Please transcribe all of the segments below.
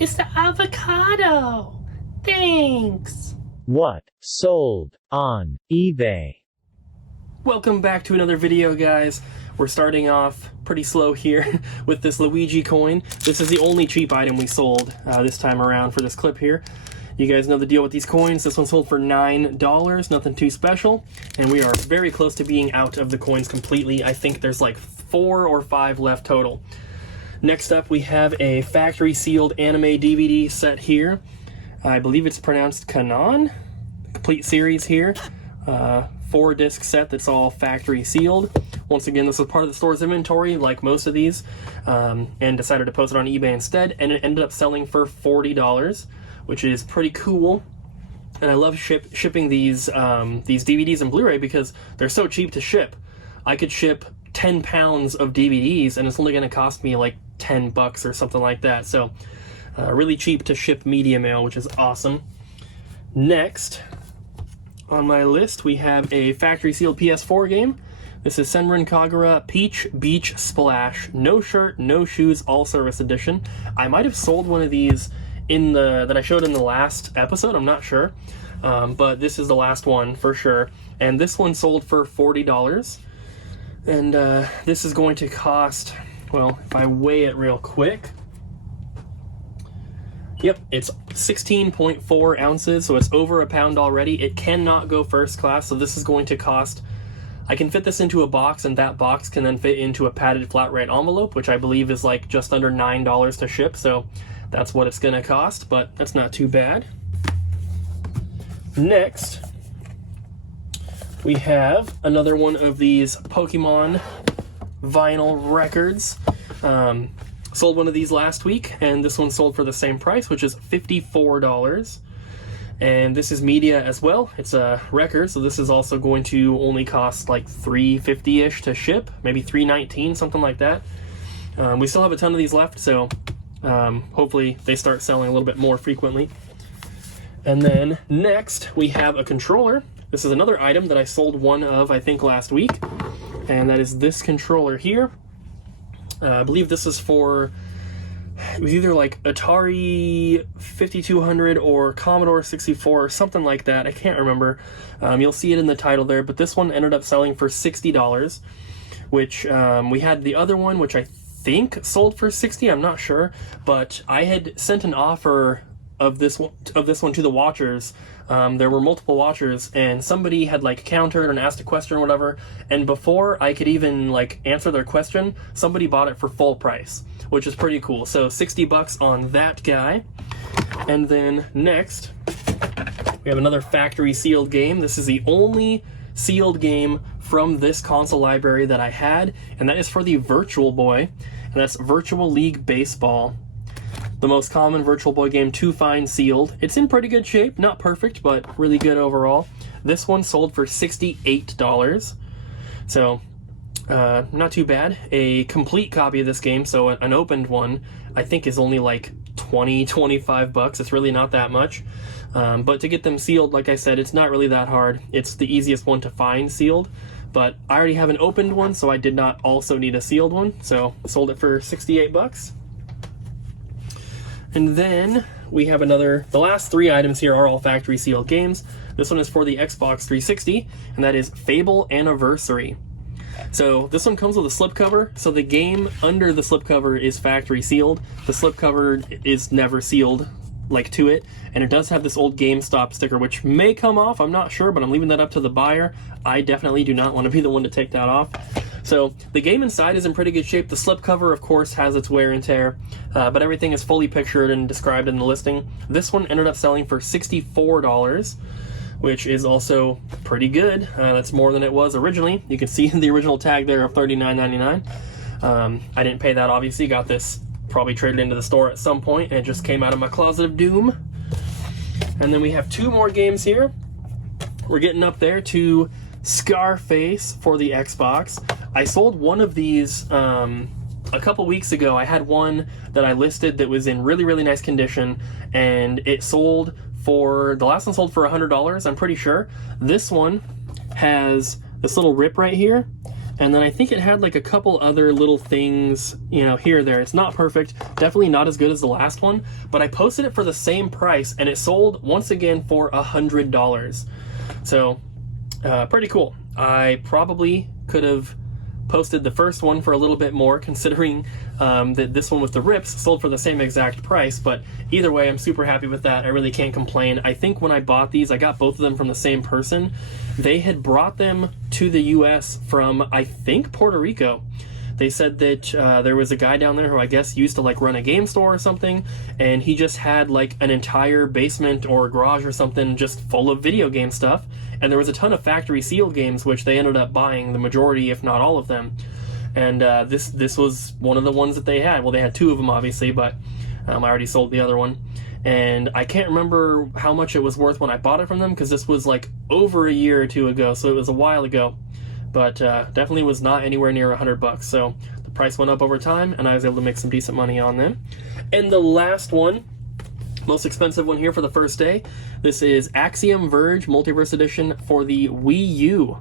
It's the avocado. Thanks. What sold on eBay? Welcome back to another video, guys. We're starting off pretty slow here with this Luigi coin. This is the only cheap item we sold this time around for this clip here. You guys know the deal with these coins. This one sold for $9, nothing too special. And we are very close to being out of the coins completely. I think there's like 4 or 5 left total. Next up, we have a factory sealed anime DVD set here. I believe it's pronounced Kanon. Complete series here. 4-disc set that's all factory sealed. Once again, this was part of the store's inventory, like most of these, and decided to post it on eBay instead, and it ended up selling for $40, which is pretty cool. And I love shipping these DVDs and Blu-ray because they're so cheap to ship. I could ship 10 pounds of DVDs, and it's only going to cost me like $10 or something like that. So really cheap to ship media mail, which is awesome. Next on my list, we have a factory sealed PS4 game. This is Senran Kagura Peach Beach Splash. No shirt, no shoes, all service edition. I might have sold one of these that I showed in the last episode, I'm not sure. But this is the last one for sure. And this one sold for $40. And this is going to cost, well, if I weigh it real quick, yep, it's 16.4 ounces, so it's over a pound already. It cannot go first class, so this is going to cost, I can fit this into a box, and that box can then fit into a padded flat rate envelope, which I believe is like just under $9 to ship, so that's what it's gonna cost, but that's not too bad. Next, we have another one of these Pokemon vinyl records. Sold one of these last week, and this one sold for the same price, which is $54. And this is media as well. It's a record, so this is also going to only cost like $3.50-ish to ship, maybe $3.19, something like that. We still have a ton of these left, so hopefully they start selling a little bit more frequently. And then next, we have a controller. This is another item that I sold one of, I think, last week, and that is this controller here. I believe this is for, it was either like Atari 5200 or Commodore 64 or something like that. I can't remember. You'll see it in the title there, but this one ended up selling for $60, which we had the other one, which I think sold for $60. I'm not sure, but I had sent an offer of this one to the watchers. There were multiple watchers, and somebody had like countered and asked a question or whatever, and before I could even like answer their question, somebody bought it for full price, which is pretty cool. So $60 on that guy. And then next, we have another factory sealed game. This is the only sealed game from this console library that I had, and that is for the Virtual Boy, and that's Virtual League Baseball. The most common Virtual Boy game to find sealed. It's in pretty good shape, not perfect, but really good overall. This one sold for $68. So, not too bad. A complete copy of this game, so an opened one, I think is only like $20-25. It's really not that much. But to get them sealed, like I said, it's not really that hard. It's the easiest one to find sealed. But I already have an opened one, so I did not also need a sealed one. So, sold it for $68. And then we have the last 3 items here are all factory sealed games. This one is for the Xbox 360, and that is Fable Anniversary. So this one comes with a slipcover, so the game under the slipcover is factory sealed. The slipcover is never sealed like to it, and it does have this old GameStop sticker, which may come off, I'm not sure, but I'm leaving that up to the buyer. I definitely do not want to be the one to take that off. So the game inside is in pretty good shape. The slipcover, of course, has its wear and tear, but everything is fully pictured and described in the listing. This one ended up selling for $64, which is also pretty good. That's more than it was originally. You can see the original tag there of $39.99. I didn't pay that, obviously. Got this probably traded into the store at some point, and it just came out of my closet of doom. And then we have 2 more games here. We're getting up there to Scarface for the Xbox. I sold one of these a couple weeks ago. I had one that I listed that was in really, really nice condition, and it sold for, the last one sold for $100, I'm pretty sure. This one has this little rip right here, And then I think it had like a couple other little things, you know, here or there. It's not perfect, definitely not as good as the last one, but I posted it for the same price and it sold once again for $100. So pretty cool. I probably could have posted the first one for a little bit more, considering that this one with the rips sold for the same exact price, but either way, I'm super happy with that. I really can't complain. I think when I bought these, I got both of them from the same person. They had brought them to the US from, I think, Puerto Rico. They said that there was a guy down there who I guess used to like run a game store or something, and he just had like an entire basement or garage or something just full of video game stuff, and there was a ton of factory sealed games which they ended up buying the majority, if not all of them. And this was one of the ones that they had. Well, they had two of them obviously, but I already sold the other one. And I can't remember how much it was worth when I bought it from them, because this was like over a year or two ago, so it was a while ago. But definitely was not anywhere near $100. So the price went up over time, and I was able to make some decent money on them. And the last one, most expensive one here for the first day, this is Axiom Verge Multiverse Edition for the Wii U.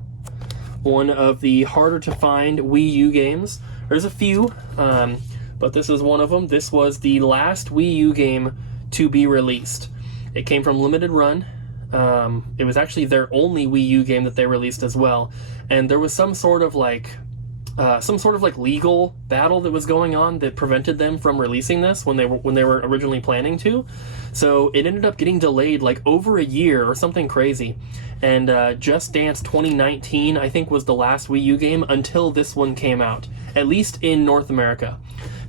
One of the harder to find Wii U games. There's a few, but this is one of them. This was the last Wii U game to be released. It came from Limited Run. It was actually their only Wii U game that they released as well, and there was some sort of like legal battle that was going on that prevented them from releasing this when they were originally planning to. So it ended up getting delayed like over a year or something crazy. And Just Dance 2019 I think was the last Wii U game until this one came out, at least in North America.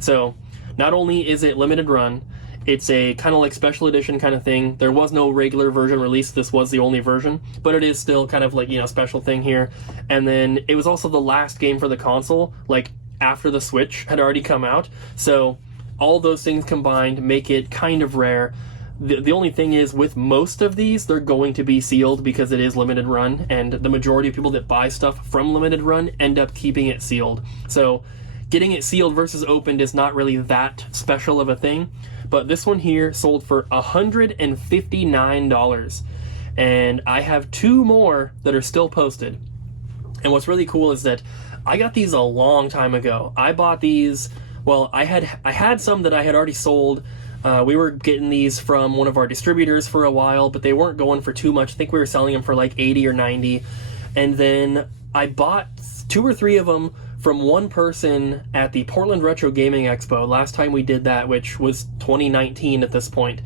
So not only is it limited run, it's a kind of like special edition kind of thing. There was no regular version released. This was the only version, but it is still kind of like, you know, special thing here. And then it was also the last game for the console, like after the Switch had already come out. So all those things combined make it kind of rare. The only thing is, with most of these, they're going to be sealed because it is limited run, and the majority of people that buy stuff from limited run end up keeping it sealed. So getting it sealed versus opened is not really that special of a thing. But this one here sold for $159, and I have two more that are still posted. And what's really cool is that I got these a long time ago. I bought these, well, I had some that I had already sold. We were getting these from one of our distributors for a while, but they weren't going for too much. I think we were selling them for like 80 or 90. And then I bought two or three of them from one person at the Portland Retro Gaming Expo last time we did that, which was 2019 at this point.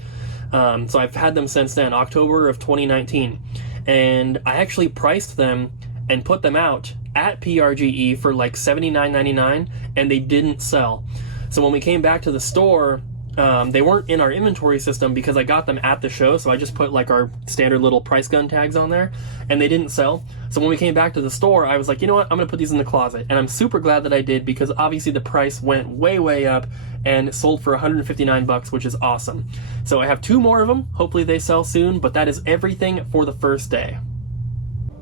So I've had them since then, October of 2019. And I actually priced them and put them out at PRGE for like $79.99, and they didn't sell. So when we came back to the store, they weren't in our inventory system because I got them at the show, so I just put like our standard little price gun tags on there, and they didn't sell. So when we came back to the store, I was like, you know what, I'm gonna put these in the closet. And I'm super glad that I did, because obviously the price went way up and it sold for $159, which is awesome. So I have two more of them. Hopefully they sell soon, but that is everything for the first day.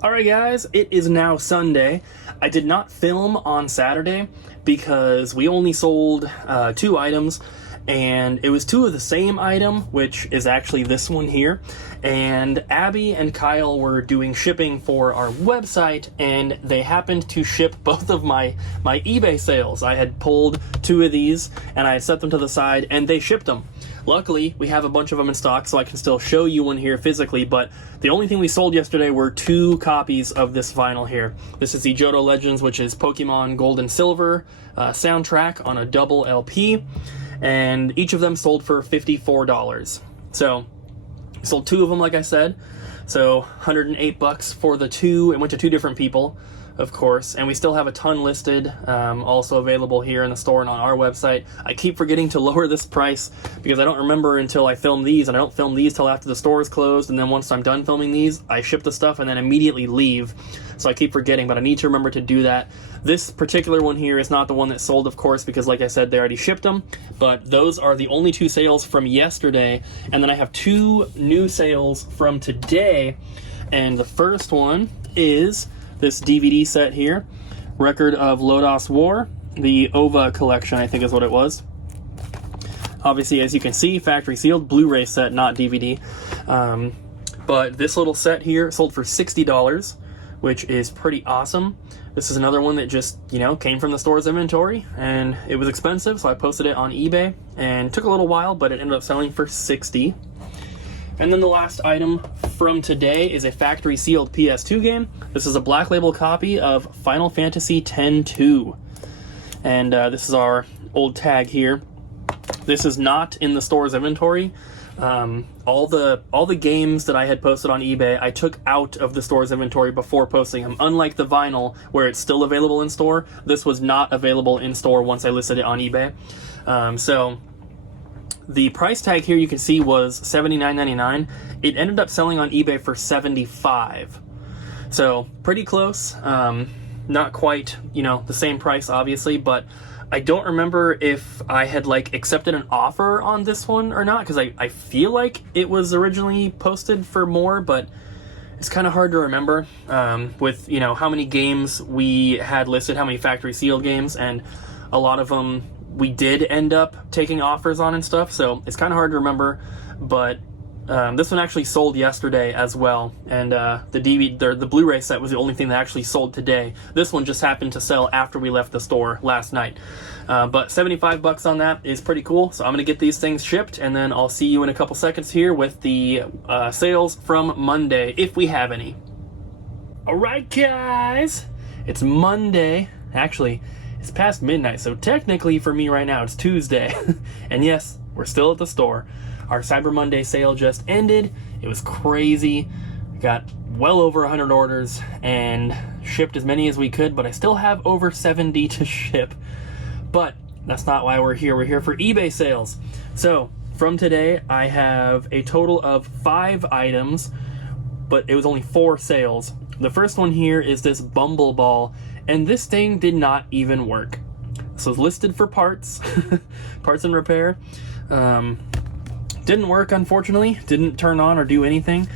Alright guys, it is now Sunday. I did not film on Saturday because we only sold 2 items, and it was 2 of the same item, which is actually this one here. And Abby and Kyle were doing shipping for our website, and they happened to ship both of my eBay sales. I had pulled 2 of these and I had set them to the side, and they shipped them. Luckily, we have a bunch of them in stock, so I can still show you one here physically, but the only thing we sold yesterday were 2 copies of this vinyl here. This is the Johto Legends, which is Pokemon Gold and Silver soundtrack on a double LP, and each of them sold for $54. So, sold 2 of them, like I said, so $108 for the 2. It went to 2 different people, of course, and we still have a ton listed, also available here in the store and on our website. I keep forgetting to lower this price because I don't remember until I film these, and I don't film these till after the store is closed, and then once I'm done filming these, I ship the stuff and then immediately leave. So I keep forgetting, but I need to remember to do that. This particular one here is not the one that sold, of course, because like I said, they already shipped them, but those are the only 2 sales from yesterday, and then I have 2 new sales from today, and the first one is this DVD set here, Record of Lodos War, the OVA collection, I think is what it was. Obviously, as you can see, factory sealed, Blu-ray set, not DVD. But this little set here sold for $60, which is pretty awesome. This is another one that just, came from the store's inventory, and it was expensive, so I posted it on eBay, and it took a little while, but it ended up selling for $60. And then the last item from today is a factory sealed PS2 game. This is a black label copy of Final Fantasy X-2. And this is our old tag here. This is not in the store's inventory. All the games that I had posted on eBay, I took out of the store's inventory before posting them. Unlike the vinyl, where it's still available in store, this was not available in store once I listed it on eBay. So the price tag here you can see was $79.99. It ended up selling on eBay for $75. So pretty close. Not quite, the same price, obviously, but I don't remember if I had accepted an offer on this one or not, because I feel like it was originally posted for more, but it's kind of hard to remember with how many games we had listed, how many factory sealed games, and a lot of them we did end up taking offers on and stuff, so it's kind of hard to remember. But this one actually sold yesterday as well, and the Blu-ray set was the only thing that actually sold today. This one just happened to sell after we left the store last night. But $75 on that is pretty cool, so I'm going to get these things shipped, and then I'll see you in a couple seconds here with the sales from Monday, if we have any. Alright guys, it's Monday. Actually, it's past midnight, so technically for me right now it's Tuesday. And yes, we're still at the store. Our Cyber Monday sale just ended. It was crazy. We got well over 100 orders and shipped as many as we could, but I still have over 70 to ship. But that's not why we're here. We're here for eBay sales. So from today, I have a total of 5 items, but it was only 4 sales. The first one here is this Bumble Ball, and this thing did not even work. This was listed for parts, parts and repair. Didn't work, unfortunately. Didn't turn on or do anything.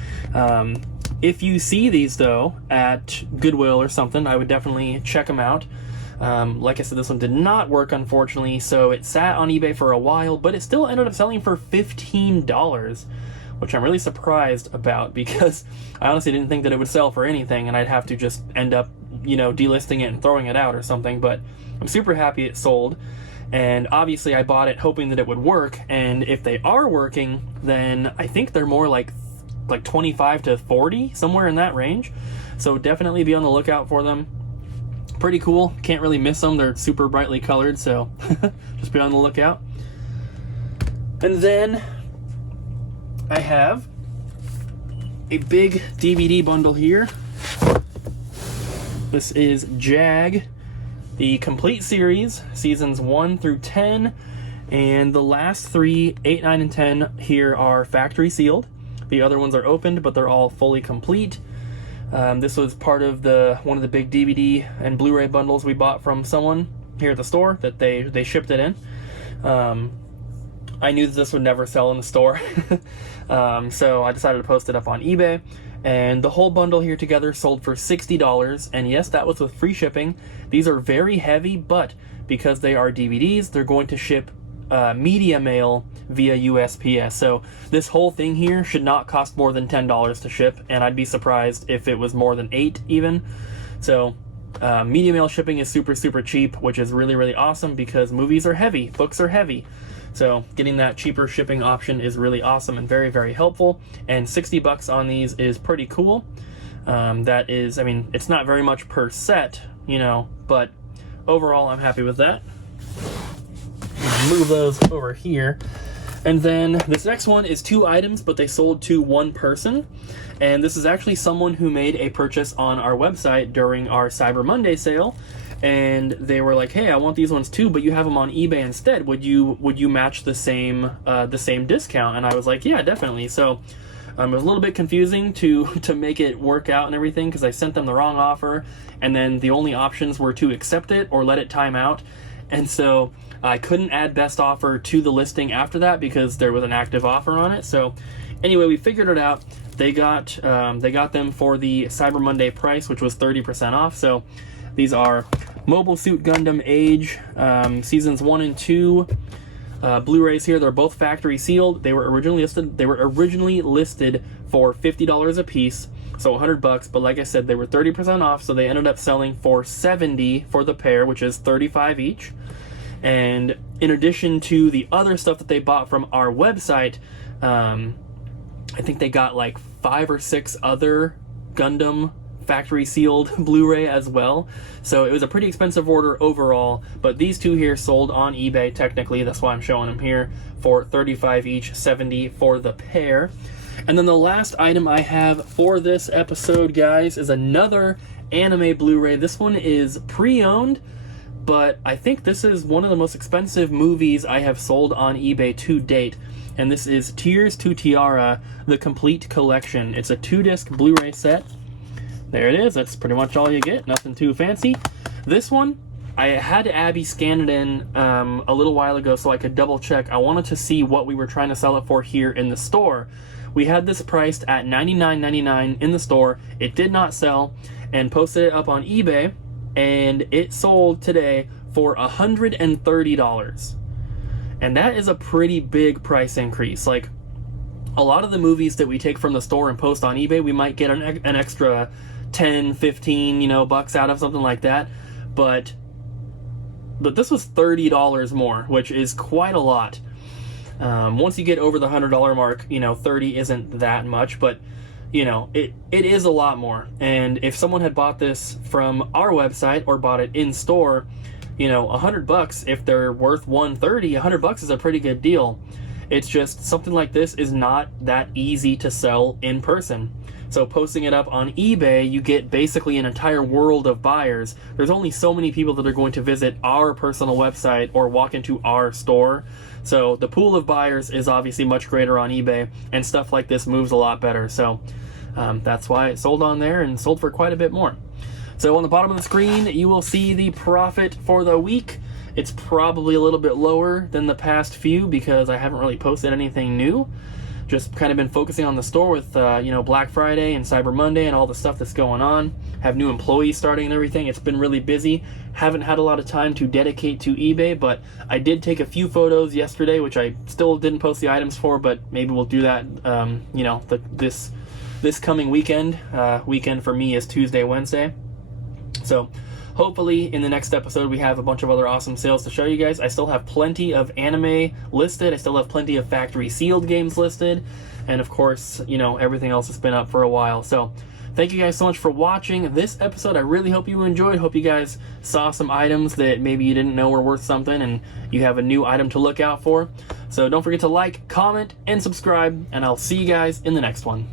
If you see these, though, at Goodwill or something, I would definitely check them out. Like I said, this one did not work, unfortunately, so it sat on eBay for a while, but it still ended up selling for $15, which I'm really surprised about, because I honestly didn't think that it would sell for anything, and I'd have to just end up, delisting it and throwing it out or something. But I'm super happy it sold. And obviously I bought it hoping that it would work, and if they are working, then I think they're more like 25 to 40, somewhere in that range. So definitely be on the lookout for them. Pretty cool. Can't really miss them. They're super brightly colored, so just be on the lookout. And then I have a big DVD bundle here. This is Jag, the complete series, seasons 1 through 10, and the last 3, 8, 9, and 10 here are factory sealed. The other ones are opened, but they're all fully complete. This was part of one of the big DVD and Blu-ray bundles we bought from someone here at the store that they shipped it in. I knew that this would never sell in the store, so I decided to post it up on eBay. And the whole bundle here together sold for $60, and yes, that was with free shipping. These are very heavy, but because they are DVDs, they're going to ship media mail via USPS. So this whole thing here should not cost more than $10 to ship, and I'd be surprised if it was more than $8 even. So media mail shipping is super, super cheap, which is really, really awesome, because movies are heavy, books are heavy. So getting that cheaper shipping option is really awesome and very, very helpful. And $60 on these is pretty cool. That is, it's not very much per set, but overall I'm happy with that. Move those over here. And then this next one is 2 items, but they sold to 1 person. And this is actually someone who made a purchase on our website during our Cyber Monday sale. And they were like, "Hey, I want these ones too, but you have them on eBay instead. Would you match the same discount?" And I was like, "Yeah, definitely." So it was a little bit confusing to make it work out and everything, because I sent them the wrong offer, and then the only options were to accept it or let it time out. And so I couldn't add best offer to the listing after that because there was an active offer on it. So anyway, we figured it out. They got them for the Cyber Monday price, which was 30% off. So these are Mobile Suit Gundam Age, seasons 1 and 2, Blu-rays here. They're both factory sealed. They were originally listed for $50 a piece. So $100, but like I said, they were 30% off, so they ended up selling for $70 for the pair, which is $35 each. And in addition to the other stuff that they bought from our website, I think they got like 5 or 6 other Gundam factory sealed Blu-ray as well. So it was a pretty expensive order overall, but these two here sold on eBay technically. That's why I'm showing them here for $35 each, $70 for the pair. And then the last item I have for this episode, guys, is another anime Blu-ray. This one is pre-owned, but I think this is one of the most expensive movies I have sold on eBay to date. And this is Tears to Tiara, the complete collection. It's a 2-disc Blu-ray set. There it is. That's pretty much all you get. Nothing too fancy. This one, I had Abby scan it in a little while ago so I could double check. I wanted to see what we were trying to sell it for here in the store. We had this priced at $99.99 in the store. It did not sell, and posted it up on eBay, and it sold today for $130. And that is a pretty big price increase. Like, a lot of the movies that we take from the store and post on eBay, we might get an extra 10, 15, bucks out of, something like that. But this was $30 more, which is quite a lot. Once you get over the $100 mark, 30 isn't that much, but it is a lot more. And if someone had bought this from our website or bought it in store, $100, if they're worth $130, $100 is a pretty good deal. It's just something like this is not that easy to sell in person. So posting it up on eBay, you get basically an entire world of buyers. There's only so many people that are going to visit our personal website or walk into our store. So the pool of buyers is obviously much greater on eBay, and stuff like this moves a lot better. So that's why it sold on there and sold for quite a bit more. So on the bottom of the screen, you will see the profit for the week. It's probably a little bit lower than the past few because I haven't really posted anything new. Just kind of been focusing on the store with, Black Friday and Cyber Monday and all the stuff that's going on. Have new employees starting and everything. It's been really busy. Haven't had a lot of time to dedicate to eBay, but I did take a few photos yesterday, which I still didn't post the items for, but maybe we'll do that, this coming weekend. Weekend for me is Tuesday, Wednesday. So hopefully in the next episode we have a bunch of other awesome sales to show you guys. I still have plenty of anime listed. I still have plenty of factory sealed games listed. And of course, everything else has been up for a while. So thank you guys so much for watching this episode. I really hope you enjoyed. Hope you guys saw some items that maybe you didn't know were worth something and you have a new item to look out for. So don't forget to like, comment, and subscribe, and I'll see you guys in the next one.